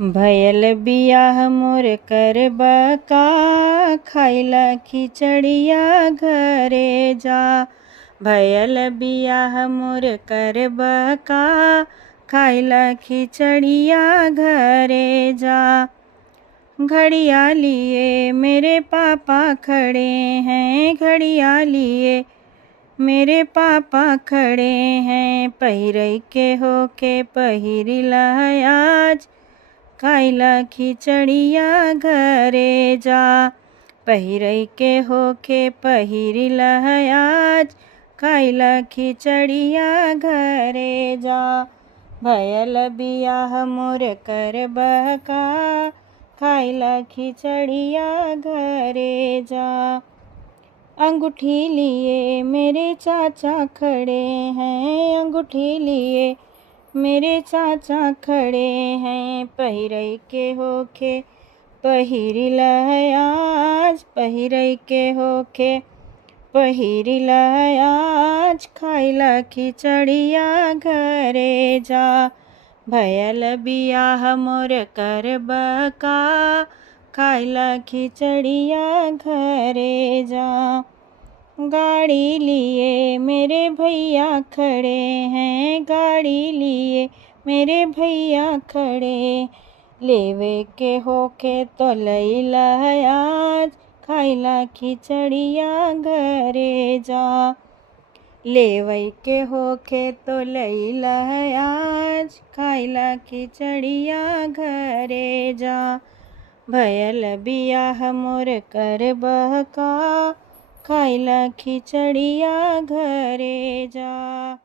भयल बियाह मोर करबा का, खाइला खिचड़िया घरे जा। भयल बियाह मोर करबा का, खाइला खिचड़िया घरे जा। घड़िया लिए मेरे पापा खड़े हैं, घड़िया लिए मेरे पापा खड़े हैं। पहिरई के होके पहिरिला आज, खाइला खिचड़िया घरे जा। पहिरई के होके पहिरिला आज, खाइला खिचड़िया घरे जा। भयल बियाह मोर करबा का, खाइला खिचड़िया घरे जा। अंगूठी लिए मेरे चाचा खड़े हैं, अंगूठी लिए मेरे चाचा खड़े हैं। पहिरई के होके पहिरिला आज, पहिरई के होके पहिरिला आज, खाइला खिचड़िया घरे जा। भयल बियाह मोर करबा का, खाइला खिचड़िया घरे जा। गाड़ी लिए मेरे भैया खड़े हैं, गाड़ी लिए मेरे भैया खड़े। लेवे के होके तो लैला आज, खाइला खिचड़िया घरे जा। लेवई के होके तो लैला आज, खाइला खिचड़िया घरे जा। भयल बियाह मोर करबा का, खाइला खिचड़िया घरे जा।